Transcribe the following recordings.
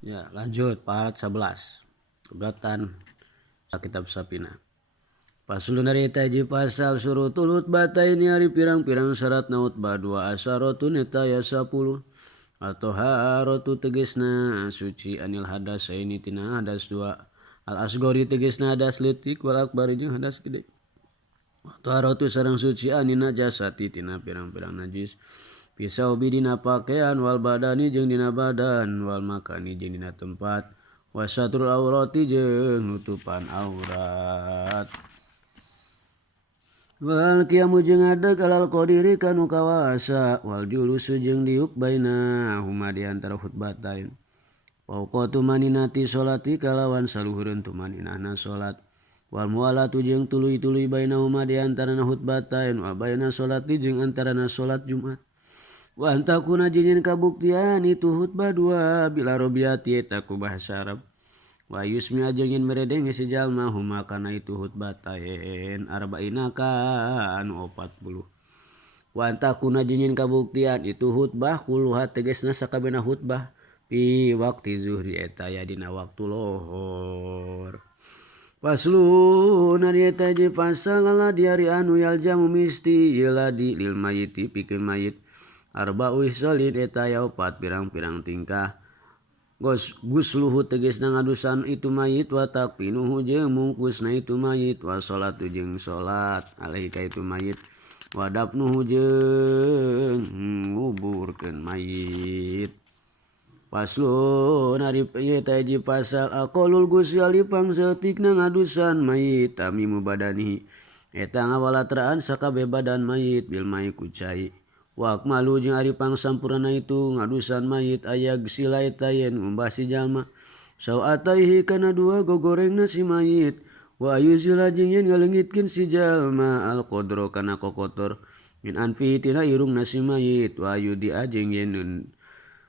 Ya, lanjut part 11. Ugatan kitab Sapina. Paslun dari taji pasal suruh tulut batai ini hari pirang-pirang syarat naut badua asarotun eta ya 10 atau harotu tegesna suci anil hadas ini tina hadas dua al asgori tegesna hadas letik wal akbari jeung hadas gede atau harotu sarang suci anil najasati tina pirang-pirang najis pisau bidina pakaian wal badani jeung dina badan wal makani jeung dina tempat wasatrul aurati jeung nutupan aurat wal kiamu jeung adeg alal qadiri kanu kawasa wal julusu jeung diuk baina huma di antara khutbatain pauqatu maninati salati kalawan saluhureun tumaninahna salat wal mualatu jeung tuluy-tuluy baina huma di antarana khutbatain wa baina salati jeung antarana salat Jumat wa antakuna jeung kabuktian itu khutbah dua bila robiati eta ku bahasa Arab wa yusmi ajengin meredeng si jalma huma kana itu khutbatain arba'ina anu 40 wa antakuna jeung kabuktian itu khutbah kuluha tegesna sakabehna khutbah pi waktu zuhri eta ya dina waktu lohor Paslu nari eta je pasal ala diari anu yaljamu misti yeladi lil mayiti pikeun mayit arba'u ihsalin eta ya 4 pirang-pirang tingkah gusluhu tegesna ngadusan itu mayit wa takfinuhu jeung mungkusna itu mayit wa salatu jeung salat alaihi ka itu mayit wa dafnuhu jeung nguburkeun mayit Paslu nari eta hiji pasal aqalul gusyali pangsetikna ngadusan mayit tamimu badanihi eta ngawalatraan sakabeh badan mayit bil mai ku cai wa akmalu jeung ari pangsampurna itu ngadusan mayit ayag sila eta yen ngumbah si jalma sawataihi kana dua gogorengna si mayit wa yuzila jeung yen ngaleungitkeun si jalma al qadra kana kokotor min anfi tina irungna si mayit wa yudi jeung yen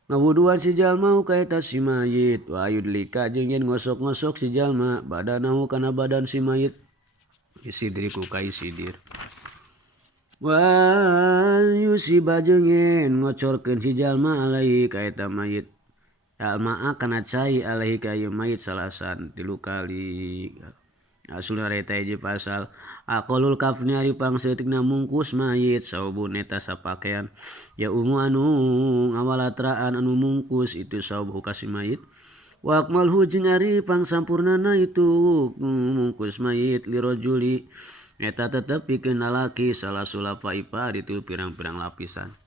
ngawuduan si jalma ka eta si mayit wa yudlika jeung yen ngosok-ngosok si jalma badanahu kana badan si mayit isidri ku kai sidir wa yusiba jeung yen ngocorkeun si jalma alaihi ka eta mayit almaa kana cai alaihi ka ieu mayit salasan 3 kali asulna eta hiji pasal aqalul kafni ari pangsetikna mungkus mayit saubun eta sapakean ya umu anu ngawalatraan anu mungkus itu saub hukasi mayit wa akmalhu jeung ari pangsampurnana itu mungkus mayit lirojuli eta tetep pikeun lalaki salasulapa ipa itu pirang-pirang lapisan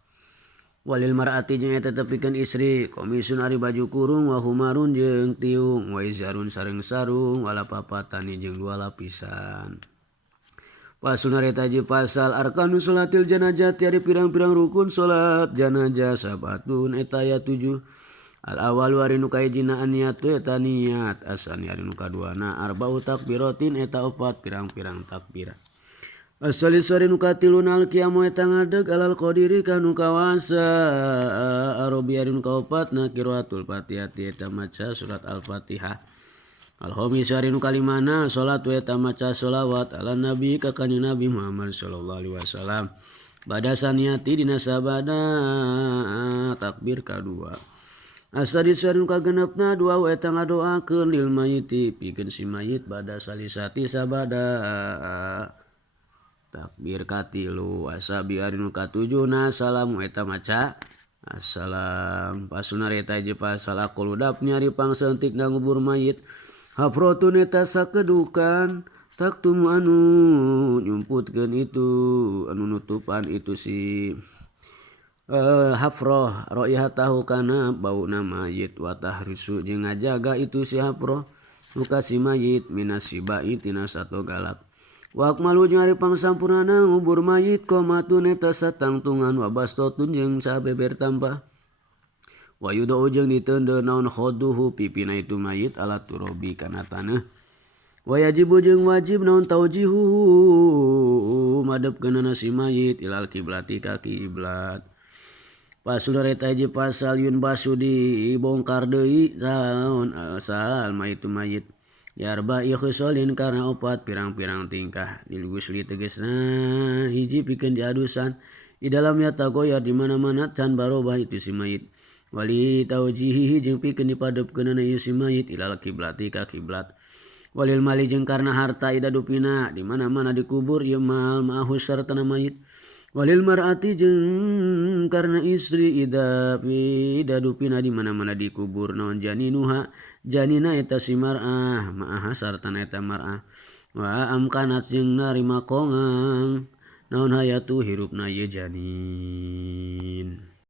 walil mar'ati jeung eta tepikeun istri komisun ari baju kurung wa humarun jeung tiung wa izarun sareng sarung wala papatani jeung 2 lapisan Pasul nareta ji pasal arkanu salatil janajah tiari pirang-pirang rukun salat janajah sabatun eta aya 7 al awalu ari nu kahijina niatu eta niat asani ari nu kaduana arba'u takbiratin eta 4 pirang-pirang takbirat Asali sari nu katiluna al kiamu eta ngadeg alal qadiri kanu kawasa arobi ari nu kaopatna qiraatul fatihah eta maca surat al-fatihah al-khamis ari nu kalimana salat eta maca sholawat ala nabi ka kanjeng nabi Muhammad sallallahu alaihi wasallam bada saniyati dina sabada takbir kadua Asadi sari nu kagenepna dua eta ngadoakeun lil mayiti pikeun si mayit bada salisati sabada takbir katilu asabi ari nu katujuna salamu eta maca assalam pasuna eta je pasal aqul dapni ari pangseuntikna ngubur mayit hafrotun eta sakedukan taktum anu nyumputkeun itu anu nutupan itu si hafroh roihatahu kana bauna mayit wa tahrisu jeung ngajaga itu si hafroh luka si mayit minasibai tina sato galak wa akmalu jeung ari pangsampurnana ngubur mayit qomatun eta satangtungan wa bastotun jeung sabeber tambah wa yudau jeung diteundeun naon khoduhu pipina itu mayit ala turobi kana taneuh wa yajibu jeung wajib naon taujihuhu madepkeunana si mayit ilal kiblati ka kiblat Pasul eta hiji pasal yun basu dibongkar deui naon asal mayit mayit Yarba ikhusolin karena 4 pirang-pirang tingkah dilgusli tegesna hiji pikeun diadusan di dalamnya tagoyar di mana-mana can barobah itu si mayit wali taujihihi jeung pikeun dipadepkeunana ieu si mayit ilal kiblati ka kiblat. Walil mali jeung karna harta ida dupina di mana-mana dikubur ieu mal ma'ahu sartana mayit. Walil mar'ati jeung karna istri ida dupina di mana-mana dikubur naon janinuha janina eta si mar'ah ma'aha sartana eta mar'ah. Wa amkanat jeung narima kongang naon hayatu hirupna ieu janin.